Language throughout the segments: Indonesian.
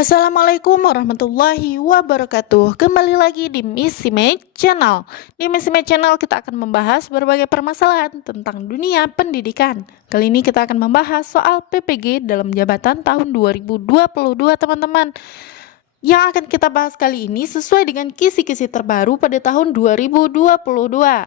Assalamualaikum warahmatullahi wabarakatuh. Kembali lagi di Miss Image Channel. Di Miss Image Channel kita akan membahas berbagai permasalahan tentang dunia pendidikan. Kali ini kita akan membahas soal PPG dalam jabatan tahun 2022 teman-teman. Yang akan kita bahas kali ini sesuai dengan kisi-kisi terbaru pada tahun 2022.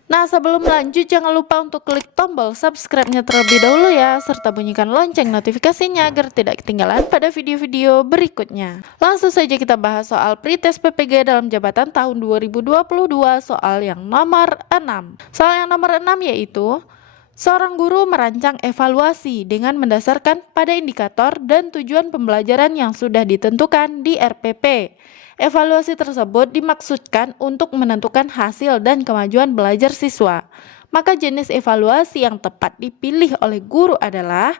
Nah, sebelum lanjut jangan lupa untuk klik tombol subscribe-nya terlebih dahulu ya, serta bunyikan lonceng notifikasinya agar tidak ketinggalan pada video-video berikutnya. Langsung saja kita bahas soal pretest PPG dalam jabatan tahun 2022, soal yang nomor 6. Soal yang nomor 6 yaitu seorang guru merancang evaluasi dengan mendasarkan pada indikator dan tujuan pembelajaran yang sudah ditentukan di RPP. Evaluasi tersebut dimaksudkan untuk menentukan hasil dan kemajuan belajar siswa. Maka jenis evaluasi yang tepat dipilih oleh guru adalah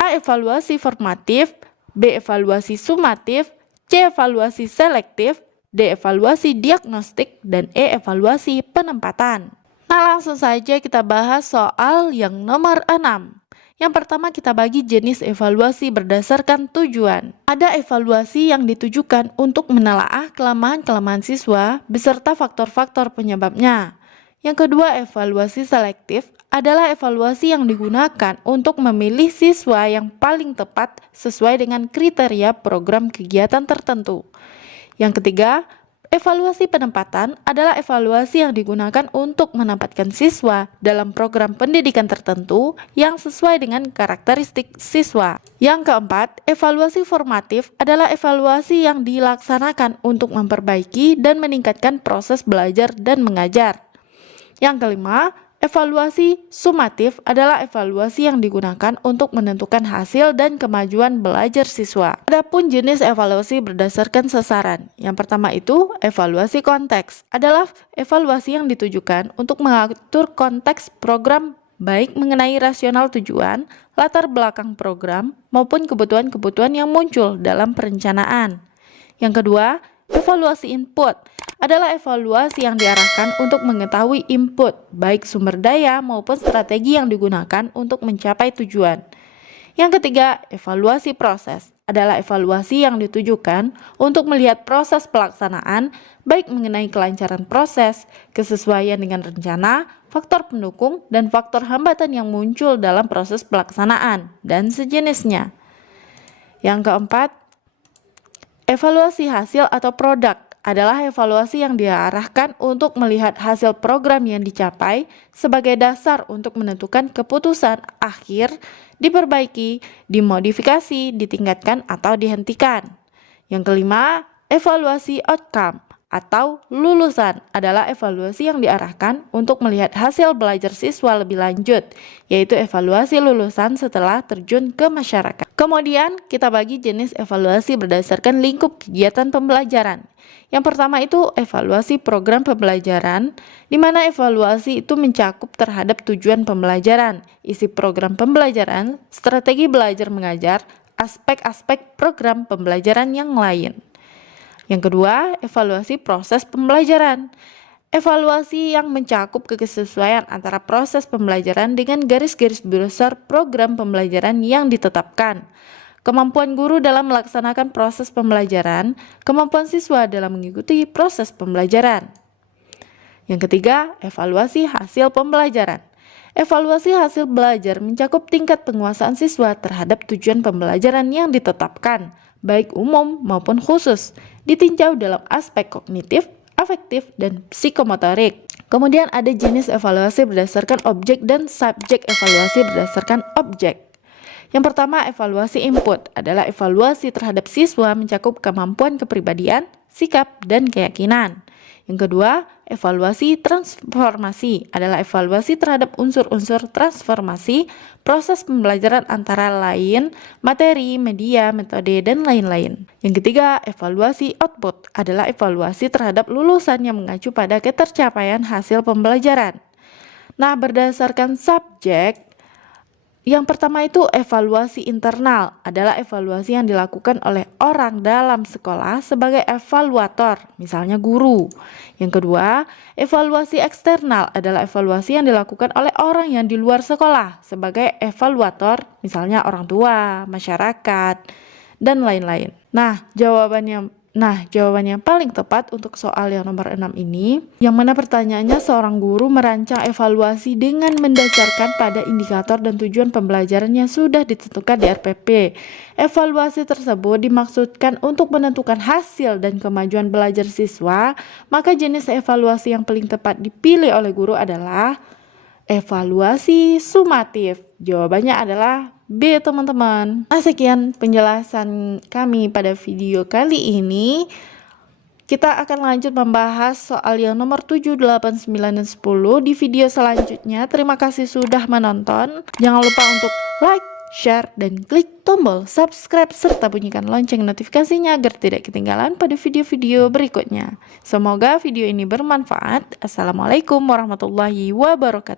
A. Evaluasi formatif, B. Evaluasi sumatif, C. Evaluasi selektif, D. Evaluasi diagnostik, dan E. Evaluasi penempatan. Nah, langsung saja kita bahas soal yang nomor 6. Yang pertama kita bagi jenis evaluasi berdasarkan tujuan. Ada evaluasi yang ditujukan untuk menelaah kelemahan-kelemahan siswa beserta faktor-faktor penyebabnya. Yang kedua, evaluasi selektif adalah evaluasi yang digunakan untuk memilih siswa yang paling tepat sesuai dengan kriteria program kegiatan tertentu. Yang ketiga, evaluasi penempatan adalah evaluasi yang digunakan untuk menempatkan siswa dalam program pendidikan tertentu yang sesuai dengan karakteristik siswa. Yang keempat, evaluasi formatif adalah evaluasi yang dilaksanakan untuk memperbaiki dan meningkatkan proses belajar dan mengajar. Yang kelima, evaluasi sumatif adalah evaluasi yang digunakan untuk menentukan hasil dan kemajuan belajar siswa. Adapun jenis evaluasi berdasarkan sasaran. Yang pertama itu evaluasi konteks adalah evaluasi yang ditujukan untuk mengatur konteks program baik mengenai rasional tujuan, latar belakang program, maupun kebutuhan-kebutuhan yang muncul dalam perencanaan. Yang kedua, evaluasi input adalah evaluasi yang diarahkan untuk mengetahui input, baik sumber daya maupun strategi yang digunakan untuk mencapai tujuan. Yang ketiga, evaluasi proses adalah evaluasi yang ditujukan untuk melihat proses pelaksanaan, baik mengenai kelancaran proses, kesesuaian dengan rencana, faktor pendukung, dan faktor hambatan yang muncul dalam proses pelaksanaan, dan sejenisnya. Yang keempat, evaluasi hasil atau produk adalah evaluasi yang diarahkan untuk melihat hasil program yang dicapai sebagai dasar untuk menentukan keputusan akhir diperbaiki, dimodifikasi, ditingkatkan, atau dihentikan. Yang kelima, evaluasi outcome atau lulusan adalah evaluasi yang diarahkan untuk melihat hasil belajar siswa lebih lanjut, yaitu evaluasi lulusan setelah terjun ke masyarakat. Kemudian kita bagi jenis evaluasi berdasarkan lingkup kegiatan pembelajaran. Yang pertama itu evaluasi program pembelajaran, di mana evaluasi itu mencakup terhadap tujuan pembelajaran, isi program pembelajaran, strategi belajar mengajar, aspek-aspek program pembelajaran yang lain. Yang kedua, evaluasi proses pembelajaran. Evaluasi yang mencakup kesesuaian antara proses pembelajaran dengan garis-garis besar program pembelajaran yang ditetapkan. Kemampuan guru dalam melaksanakan proses pembelajaran, kemampuan siswa dalam mengikuti proses pembelajaran. Yang ketiga, evaluasi hasil pembelajaran. Evaluasi hasil belajar mencakup tingkat penguasaan siswa terhadap tujuan pembelajaran yang ditetapkan, baik umum maupun khusus, ditinjau dalam aspek kognitif, afektif, dan psikomotorik. Kemudian ada jenis evaluasi berdasarkan objek dan subjek evaluasi berdasarkan objek. Yang pertama, evaluasi input adalah evaluasi terhadap siswa mencakup kemampuan kepribadian, sikap, dan keyakinan. Yang kedua, evaluasi transformasi adalah evaluasi terhadap unsur-unsur transformasi, proses pembelajaran antara lain, materi, media, metode, dan lain-lain. Yang ketiga, evaluasi output adalah evaluasi terhadap lulusan yang mengacu pada ketercapaian hasil pembelajaran. Nah, berdasarkan subjek, yang pertama itu evaluasi internal adalah evaluasi yang dilakukan oleh orang dalam sekolah sebagai evaluator, misalnya guru. Yang kedua, evaluasi eksternal adalah evaluasi yang dilakukan oleh orang yang di luar sekolah sebagai evaluator, misalnya orang tua, masyarakat, dan lain-lain. Jawabannya paling tepat untuk soal yang nomor 6 ini, yang mana pertanyaannya seorang guru merancang evaluasi dengan mendasarkan pada indikator dan tujuan pembelajaran yang sudah ditentukan di RPP. Evaluasi tersebut dimaksudkan untuk menentukan hasil dan kemajuan belajar siswa, maka jenis evaluasi yang paling tepat dipilih oleh guru adalah evaluasi sumatif. Jawabannya adalah B, teman-teman. Nah, sekian penjelasan kami pada video kali ini. Kita akan lanjut membahas soal yang nomor 7, 8, 9, dan 10 di video selanjutnya. Terima kasih sudah menonton. Jangan lupa untuk like, share, dan klik tombol subscribe serta bunyikan lonceng notifikasinya agar tidak ketinggalan pada video-video berikutnya. Semoga video ini bermanfaat. Assalamualaikum warahmatullahi wabarakatuh.